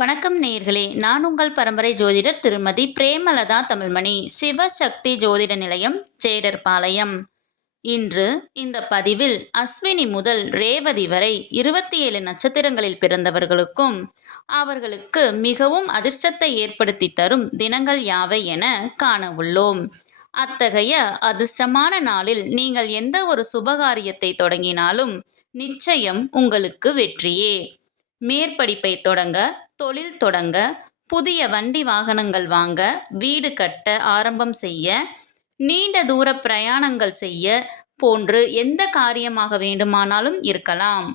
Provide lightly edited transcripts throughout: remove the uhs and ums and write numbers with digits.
வணக்கம் நேயர்களே, நான் உங்கள் பரம்பரை ஜோதிடர் திருமதி பிரேமலதா தமிழ்மணி, சிவசக்தி ஜோதிட நிலையம், ஜேடர்பாளையம். இன்று இந்த பதிவில் அஸ்வினி முதல் ரேவதி வரை 27 நட்சத்திரங்களில் பிறந்தவர்களுக்கும் அவர்களுக்கு மிகவும் அதிர்ஷ்டத்தை ஏற்படுத்தி தரும் தினங்கள் யாவை என காண உள்ளோம். அத்தகைய அதிர்ஷ்டமான நாளில் நீங்கள் எந்த ஒரு சுபகாரியத்தை தொடங்கினாலும் நிச்சயம் உங்களுக்கு வெற்றியே. மேற்படிப்பை தொடங்க, தொழில் தொடங்க, புதிய வண்டி வாகனங்கள் வாங்க, வீடு கட்ட ஆரம்பம் செய்ய, நீண்ட தூர பிரயாணங்கள் செய்ய போன்று எந்த காரியமாக வேண்டுமானாலும் இருக்கலாம்.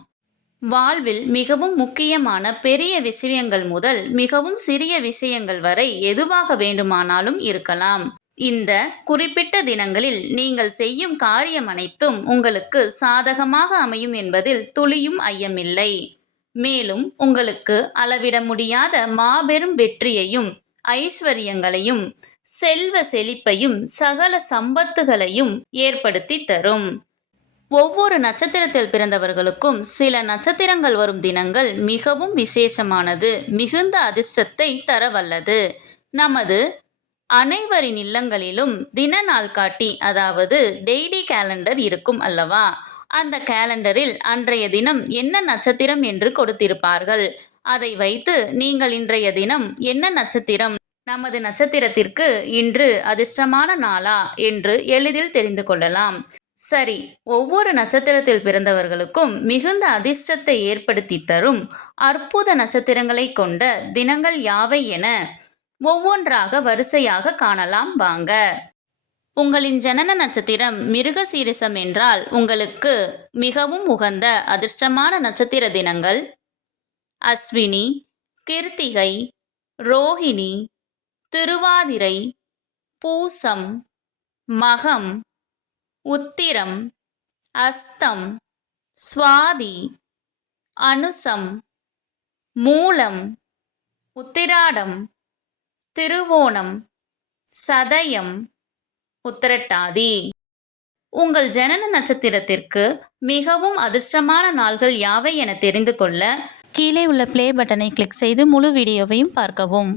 வாழ்வில் மிகவும் முக்கியமான பெரிய விஷயங்கள் முதல் மிகவும் சிறிய விஷயங்கள் வரை எதுவாக வேண்டுமானாலும் இருக்கலாம். இந்த குறிப்பிட்ட தினங்களில் நீங்கள் செய்யும் காரியம் அனைத்தும் உங்களுக்கு சாதகமாக அமையும் என்பதில் துளியும் ஐயமில்லை. மேலும் உங்களுக்கு அளவிட முடியாத மாபெரும் வெற்றியையும் ஐஸ்வர்யங்களையும் செல்வ செழிப்பையும் சகல சம்பத்துகளையும் ஏற்படுத்தி தரும். ஒவ்வொரு நட்சத்திரத்தில் பிறந்தவர்களுக்கும் சில நட்சத்திரங்கள் வரும் தினங்கள் மிகவும் விசேஷமானது, மிகுந்த அதிர்ஷ்டத்தை தரவல்லது. நமது அனைவரின் இல்லங்களிலும் தின நாள்காட்டி, அதாவது டெய்லி கேலண்டர் இருக்கும் அல்லவா? அந்த கேலண்டரில் அன்றைய தினம் என்ன நட்சத்திரம் என்று கொடுத்திருப்பார்கள். அதை வைத்து நீங்கள் இன்றைய தினம் என்ன நட்சத்திரம், நமது நட்சத்திரத்திற்கு இன்று அதிர்ஷ்டமான நாளா என்று எளிதில் தெரிந்து கொள்ளலாம். சரி, ஒவ்வொரு நட்சத்திரத்தில் பிறந்தவர்களுக்கும் மிகுந்த அதிர்ஷ்டத்தை ஏற்படுத்தி தரும் அற்புத நட்சத்திரங்களை கொண்ட தினங்கள் யாவை என ஒவ்வொன்றாக வரிசையாக காணலாம் வாங்க. உங்களின் ஜனன நட்சத்திரம் மிருகசீரிசம் என்றால் உங்களுக்கு மிகவும் உகந்த அதிர்ஷ்டமான நட்சத்திர தினங்கள் அஸ்வினி, கிருத்திகை, ரோஹிணி, திருவாதிரை, பூசம், மகம், உத்திரம், அஸ்தம், சுவாதி, அனுசம், மூலம், உத்திராடம், திருவோணம், சதயம், உத்திரட்டாதி. உங்கள் ஜனன நட்சத்திரத்திற்கு மிகவும் அதிர்ஷ்டமான நாள்கள் யாவை என தெரிந்து கொள்ள கீழே உள்ள ப்ளே பட்டனை கிளிக் செய்து முழு வீடியோவையும் பார்க்கவும்.